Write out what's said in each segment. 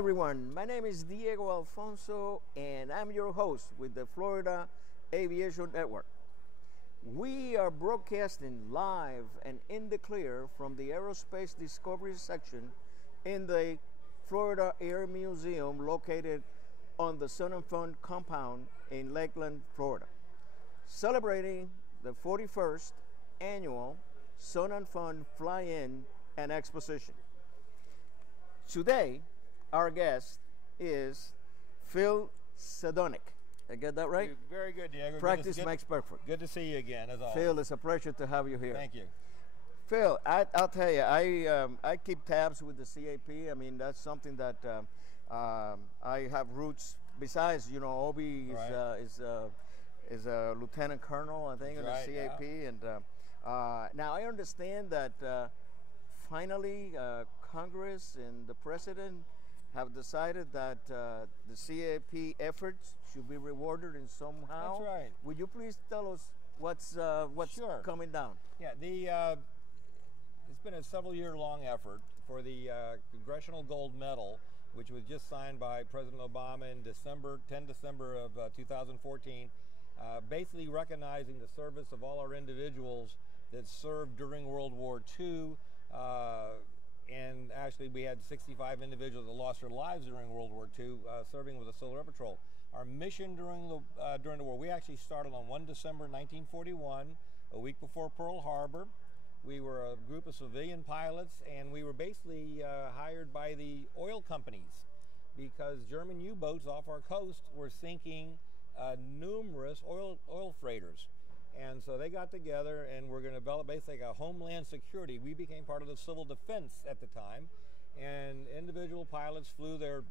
everyone. My name is Diego Alfonso, and I'm your host with the Florida Aviation Network. We are broadcasting live and in the clear from the Aerospace Discovery section in the Florida Air Museum located on the Sun and Fun compound in Lakeland, Florida, celebrating the 41st annual Sun and Fun Fly-In and Exposition. Today, our guest is Phil Zedonick. I get that right? Very good, Diego. Practice makes perfect. Good to see you again, as always. Phil, it's a pleasure to have you here. Thank you. Phil, I'll tell you, I keep tabs with the CAP. I mean, that's something that I have roots. Besides, you know, Obi is a lieutenant colonel, I think, in the CAP. Yeah. And now I understand that finally Congress and the president have decided that the CAP efforts should be rewarded in somehow. That's right. Would you please tell us what's Sure. coming down? Yeah, it's been a several-year-long effort for the Congressional Gold Medal, which was just signed by President Obama in 10 December of 2014, basically recognizing the service of all our individuals that served during World War II. And actually, we had 65 individuals that lost their lives during World War II serving with the Civil Air Patrol. Our mission during the war, we actually started on 1 December 1941, a week before Pearl Harbor. We were a group of civilian pilots, and we were basically hired by the oil companies because German U-boats off our coast were sinking numerous oil freighters. And so they got together and we're going to develop basically a homeland security. We became part of the civil defense at the time, and individual pilots flew their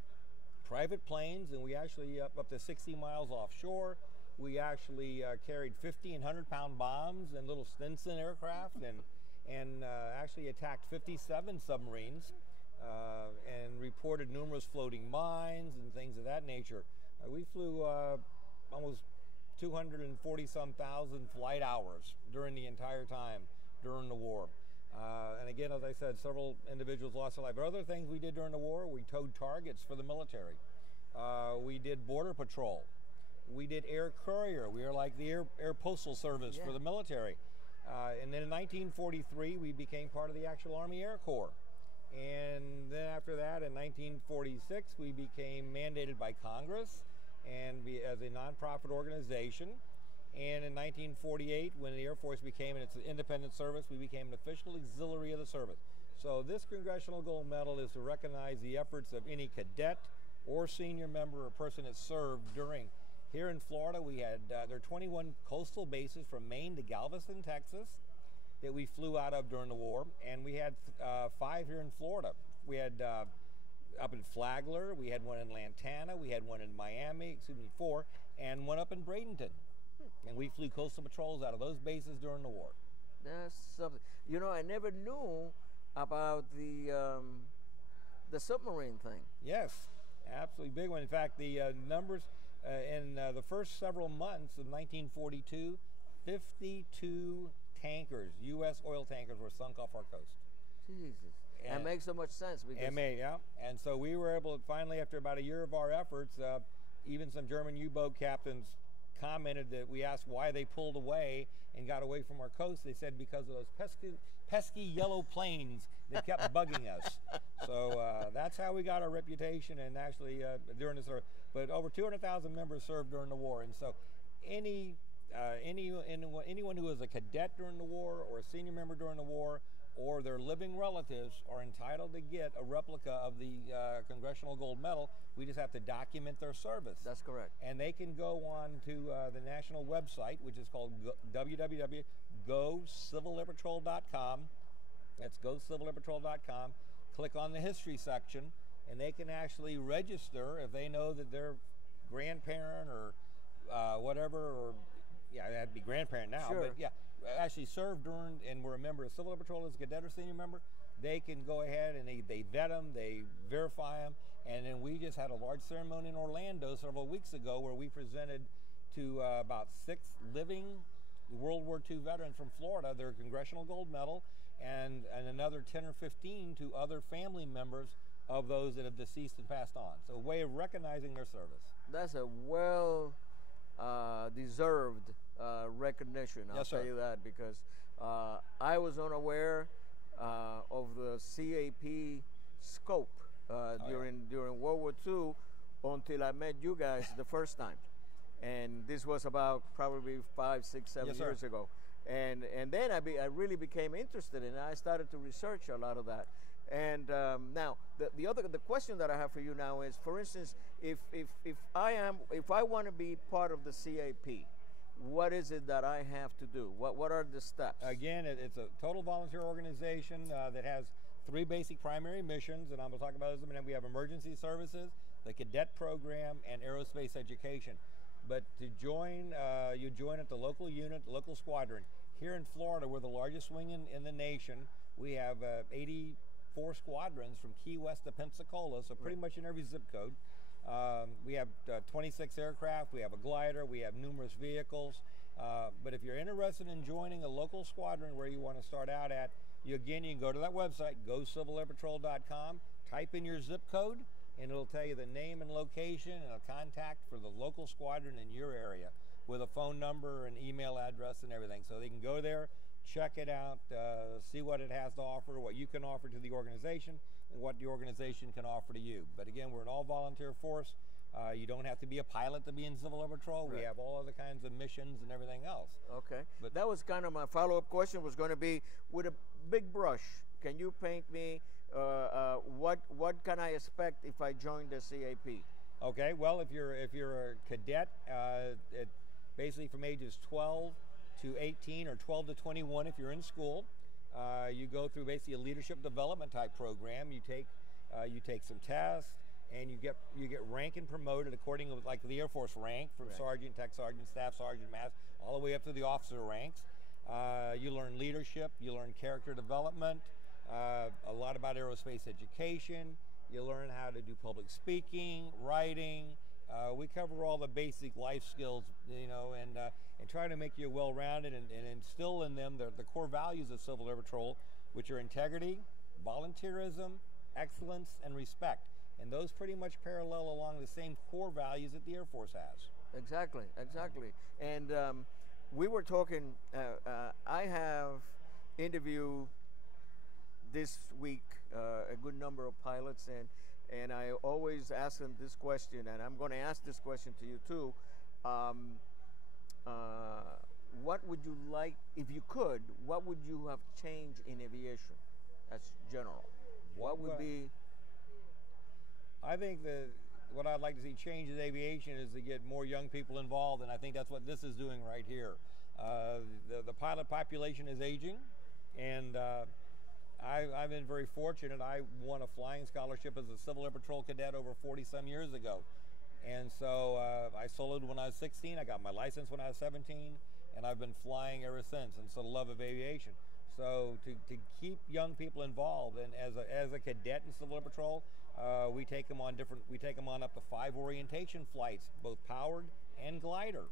private planes, and we actually up to 60 miles offshore. We actually carried 50 and 100-pound bombs and little Stinson aircraft, and actually attacked 57 submarines and reported numerous floating mines and things of that nature. We flew almost 240-some thousand flight hours during the entire time during the war. And again, as I said, several individuals lost their life. But other things we did during the war, we towed targets for the military. We did border patrol. We did air courier. We were like the air postal service for the military. And then in 1943, we became part of the actual Army Air Corps. And then after that, in 1946, we became mandated by Congress and as a nonprofit organization. And in 1948, when the Air Force became its independent service, we became an official auxiliary of the service. So this Congressional Gold Medal is to recognize the efforts of any cadet or senior member or person that served during. Here in Florida, we had there are 21 coastal bases from Maine to Galveston, Texas, that we flew out of during the war, and we had 5 here in Florida. We had up in Flagler, we had one in Lantana, we had one in Miami, 4, and one up in Bradenton. And we flew coastal patrols out of those bases during the war. That's something. You know, I never knew about the submarine thing. Yes, absolutely big one. In fact, the numbers in the first several months of 1942, 52 tankers, U.S. oil tankers, were sunk off our coast. Jesus. That makes so much sense. Because And so we were able to finally, after about a year of our efforts, even some German U-boat captains commented that we asked why they pulled away and got away from our coast. They said because of those pesky yellow planes that kept bugging us. So that's how we got our reputation, and actually during this. But over 200,000 members served during the war, and so anyone who was a cadet during the war or a senior member during the war or their living relatives are entitled to get a replica of the Congressional Gold Medal. We just have to document their service. That's correct. And they can go on to the national website, which is called www.gocivilairpatrol.com. That's gocivilairpatrol.com. Click on the history section, and they can actually register if they know that their grandparent or whatever, or that'd be grandparent now, sure. But actually served during and were a member of Civil Air Patrol as a cadet or senior member. They can go ahead and they vet them, they verify them, and then we just had a large ceremony in Orlando several weeks ago where we presented to about 6 living World War II veterans from Florida their Congressional Gold Medal, and another 10 or 15 to other family members of those that have deceased and passed on. So a way of recognizing their service. That's a well deserved recognition. I'll Yes, sir. tell you that, because I was unaware of the CAP scope during World War II until I met you guys the first time, and this was about probably 5, 6, 7 Yes, sir. years ago. And then I really became interested, and I started to research a lot of that. And now the question that I have for you now is, for instance, if I want to be part of the CAP, what is it that I have to do? What are the steps? Again, it's a total volunteer organization that has 3 basic primary missions, and I'm going to talk about those in a minute. We have emergency services, the cadet program, and aerospace education. But to join, you join at the local unit, local squadron. Here in Florida, we're the largest wing in the nation. We have 84 squadrons from Key West to Pensacola, so pretty much in every zip code. We have 26 aircraft, we have a glider, we have numerous vehicles. But if you're interested in joining a local squadron where you want to start out at, you can go to that website, gocivilairpatrol.com, type in your zip code, and it'll tell you the name and location and a contact for the local squadron in your area with a phone number and email address and everything. So they can go there, check it out, see what it has to offer, what you can offer to the organization, and what the organization can offer to you. But again, we're an all-volunteer force. You don't have to be a pilot to be in Civil Air Patrol. Right. We have all other kinds of missions and everything else. Okay. But that was kind of my follow-up question, was going to be, with a big brush, can you paint me what can I expect if I join the CAP? Okay, well, if you're a cadet, basically from ages 12 to 18 or 12 to 21 if you're in school, you go through basically a leadership development type program. You take some tests, and you get rank and promoted according to like the Air Force rank, from sergeant, tech sergeant, staff sergeant, master, all the way up to the officer ranks. You learn leadership, you learn character development, a lot about aerospace education. You learn how to do public speaking, writing. We cover all the basic life skills, and try to make you well-rounded and instill in them the core values of Civil Air Patrol, which are integrity, volunteerism, excellence, and respect. And those pretty much parallel along the same core values that the Air Force has. Exactly. And we were talking, I have interviewed this week a good number of pilots, and I always ask them this question, and I'm going to ask this question to you too. What would you like, if you could, what would you have changed in aviation as general? What would be? I think what I'd like to see change in aviation is to get more young people involved, and I think that's what this is doing right here. The pilot population is aging, and I've been very fortunate. I won a flying scholarship as a Civil Air Patrol cadet over 40-some years ago. And so I soloed when I was 16. I got my license when I was 17, and I've been flying ever since, and so the love of aviation. So to keep young people involved, and as a cadet in Civil Air Patrol, we take them on up to 5 orientation flights, both powered and glider,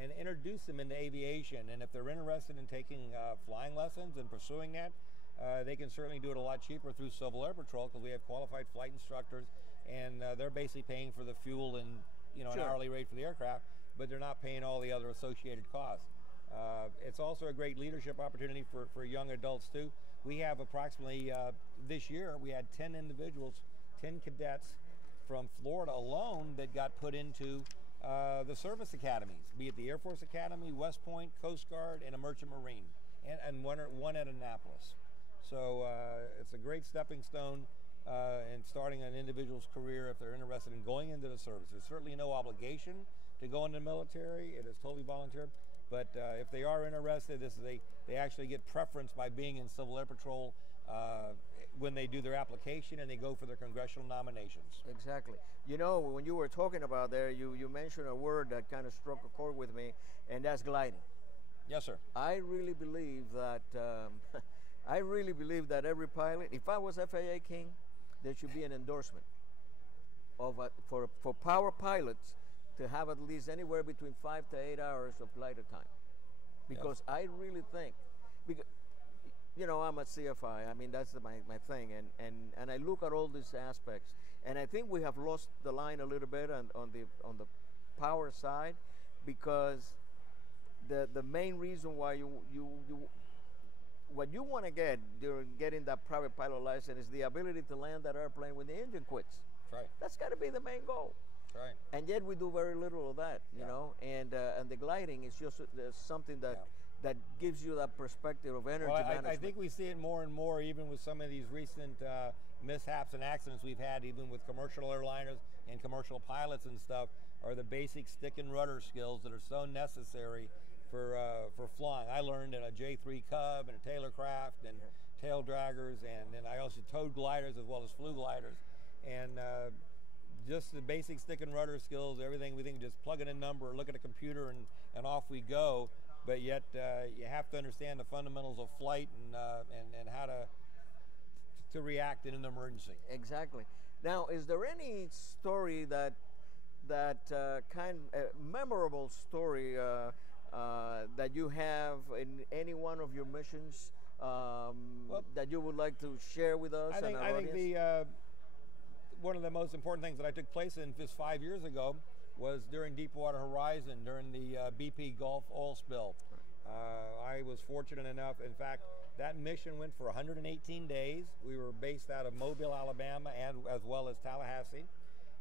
and introduce them into aviation. And if they're interested in taking flying lessons and pursuing that, they can certainly do it a lot cheaper through Civil Air Patrol, because we have qualified flight instructors, and they're basically paying for the fuel and an hourly rate for the aircraft, but they're not paying all the other associated costs. It's also a great leadership opportunity for young adults too. We have approximately, this year, we had 10 individuals, 10 cadets from Florida alone that got put into the service academies, be it the Air Force Academy, West Point, Coast Guard, and a Merchant Marine, and one at Annapolis. So it's a great stepping stone in starting an individual's career if they're interested in going into the service. There's certainly no obligation to go into the military. It is totally volunteer. But if they are interested, they actually get preference by being in Civil Air Patrol when they do their application and they go for their congressional nominations. Exactly. When you were talking about there, you mentioned a word that kind of struck a chord with me, and that's gliding. Yes, sir. I really believe that every pilot, if I was FAA king, there should be an endorsement for power pilots to have at least anywhere between 5 to 8 hours of glider time, because I really think, because you know, I'm a CFI. I mean, that's my thing, and I look at all these aspects, and I think we have lost the line a little bit on the power side, because the main reason why what you want to get during getting that private pilot license is the ability to land that airplane when the engine quits. That's right. That's got to be the main goal. That's right. And yet we do very little of that, you know. And the gliding is just something that gives you that perspective of energy management. I think we see it more and more, even with some of these recent mishaps and accidents we've had, even with commercial airliners and commercial pilots and stuff, are the basic stick and rudder skills that are so necessary for flying. I learned in a J3 Cub and a Taylor Craft and tail draggers, and then I also towed gliders as well as flew gliders. And just the basic stick and rudder skills, everything we think, just plug in a number, look at a computer, and off we go. But yet you have to understand the fundamentals of flight and how to react in an emergency. Exactly. Now, is there any story that memorable story that you have in any one of your missions that you would like to share with us? I think one of the most important things that I took place in just 5 years ago was during Deepwater Horizon, during the BP Gulf oil spill. I was fortunate enough, in fact, that mission went for 118 days. We were based out of Mobile, Alabama, and as well as Tallahassee.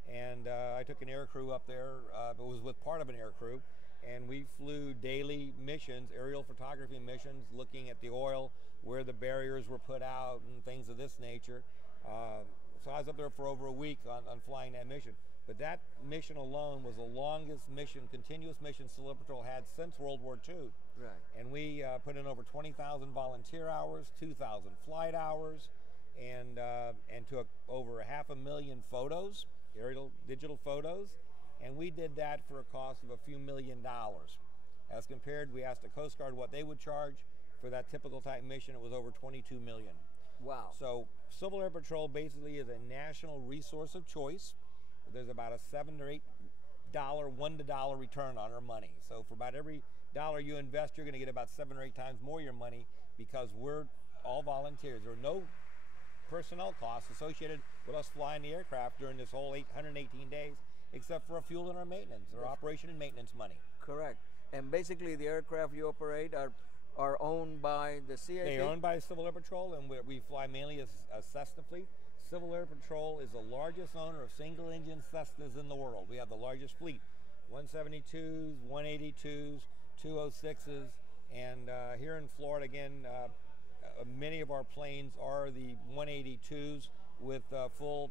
And I took an air crew up there, but was with part of an air crew. And we flew daily missions, aerial photography missions, looking at the oil, where the barriers were put out and things of this nature. So I was up there for over a week on flying that mission. But that mission alone was the longest mission, continuous mission Civil Patrol had since World War II. Right. And we put in over 20,000 volunteer hours, 2,000 flight hours, and took over 500,000 photos, aerial digital photos. And we did that for a cost of a few $1 million. As compared, we asked the Coast Guard what they would charge for that typical type mission. It was over $22 million. Wow. So Civil Air Patrol basically is a national resource of choice. There's about a $7 or $8 $1 return on our money. So for about every dollar you invest, you're going to get about 7 or 8 times more your money, because we're all volunteers. There are no personnel costs associated with us flying the aircraft during this whole 118 days, except for a fuel and our maintenance, or operation and maintenance money. Correct. And basically the aircraft you operate are owned by the CAP? They are owned by Civil Air Patrol, and we fly mainly as a Cessna fleet. Civil Air Patrol is the largest owner of single-engine Cessnas in the world. We have the largest fleet, 172s, 182s, 206s, and here in Florida, again, many of our planes are the 182s with full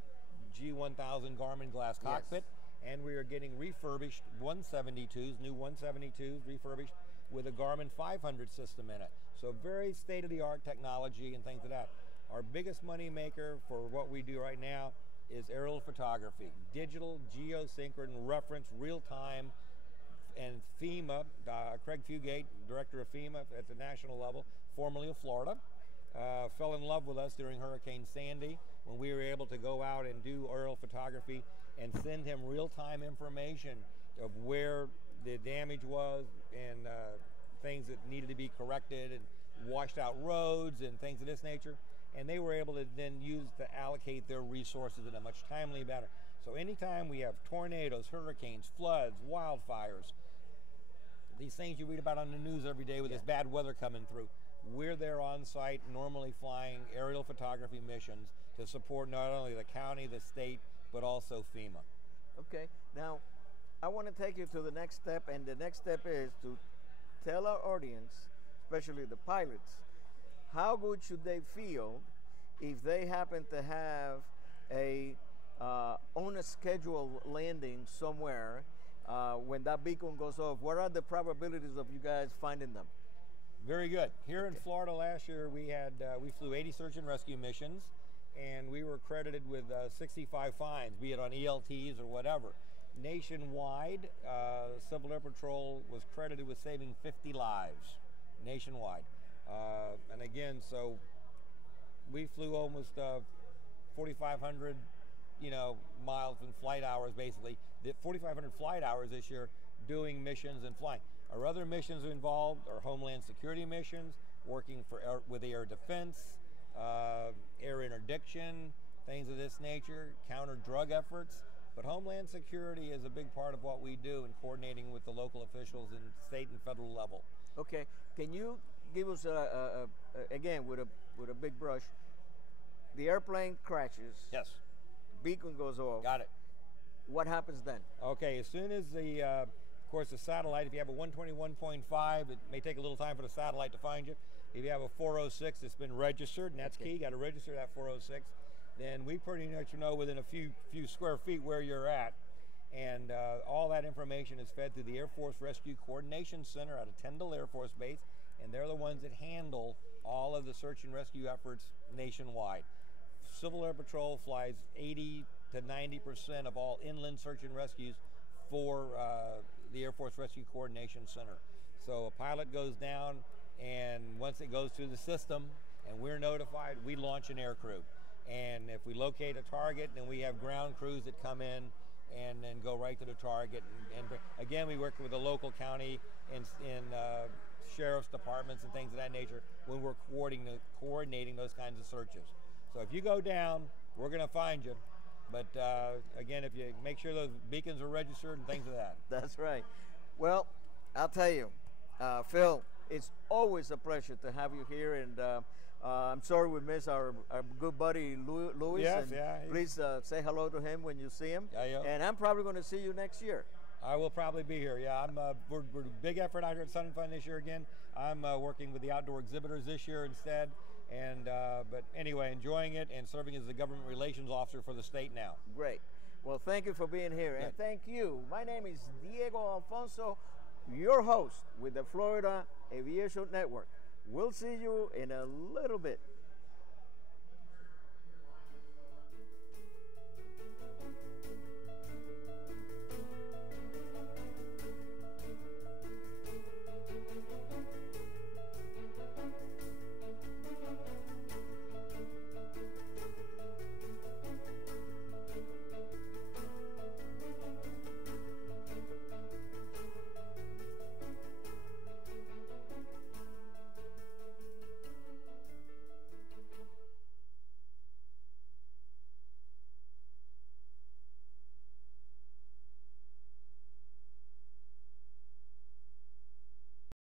G1000 Garmin glass cockpit. Yes. And we are getting refurbished 172s, new 172s, refurbished with a Garmin 500 system in it. So very state-of-the-art technology and things like that. Our biggest money maker for what we do right now is aerial photography, digital, geosynchronous, reference, real-time, and FEMA. Craig Fugate, director of FEMA at the national level, formerly of Florida, fell in love with us during Hurricane Sandy, when we were able to go out and do aerial photography and send him real-time information of where the damage was and things that needed to be corrected, and washed out roads and things of this nature. And they were able to then allocate their resources in a much timely manner. So anytime we have tornadoes, hurricanes, floods, wildfires, these things you read about on the news every day with this bad weather coming through, we're there on site, normally flying aerial photography missions to support not only the county, the state, but also FEMA. Okay, now I want to take you to the next step, and the next step is to tell our audience, especially the pilots, how good should they feel if they happen to have on a scheduled landing somewhere when that beacon goes off? What are the probabilities of you guys finding them? Very good. Here in Florida last year, we flew 80 search and rescue missions, and we were credited with 65 fines, be it on ELTs or whatever. Nationwide, Civil Air Patrol was credited with saving 50 lives nationwide. And again, so we flew almost 4,500, miles in flight hours, basically. The 4,500 flight hours this year doing missions and flying. Our other missions involved are Homeland Security missions, working with air defense, air interdiction, things of this nature, counter drug efforts. But Homeland Security is a big part of what we do in coordinating with the local officials in state and federal level. Okay, can you give us again with a big brush? The airplane crashes. Yes. Beacon goes off. Got it. What happens then? Okay, as soon as of course, the satellite, if you have a 121.5, it may take a little time for the satellite to find you. If you have a 406, it's been registered, and that's key. You got to register that 406. Then we pretty much know within a few square feet where you're at. And all that information is fed through the Air Force Rescue Coordination Center out of Tyndall Air Force Base, and they're the ones that handle all of the search and rescue efforts nationwide. Civil Air Patrol flies 80 to 90% of all inland search and rescues for the Air Force Rescue Coordination Center. So a pilot goes down, and once it goes through the system and we're notified, we launch an air crew. And if we locate a target, then we have ground crews that come in and then go right to the target. And again, we work with the local county and sheriff's departments and things of that nature when we're coordinating those kinds of searches. So if you go down, we're going to find you. But again, if you make sure those beacons are registered and things of that. That's right. Well, I'll tell you, Phil, it's always a pleasure to have you here, and I'm sorry we missed our good buddy Louis. Yes, and yeah. Please say hello to him when you see him. Yeah. And I'm probably going to see you next year. I will probably be here. Yeah, we're a big effort out here at Sun and Fun this year again. I'm working with the outdoor exhibitors this year instead. And but anyway, enjoying it and serving as the government relations officer for the state now. Great. Well, thank you for being here, and thank you. My name is Diego Alfonso, your host with the Florida Aviation Network. We'll see you in a little bit.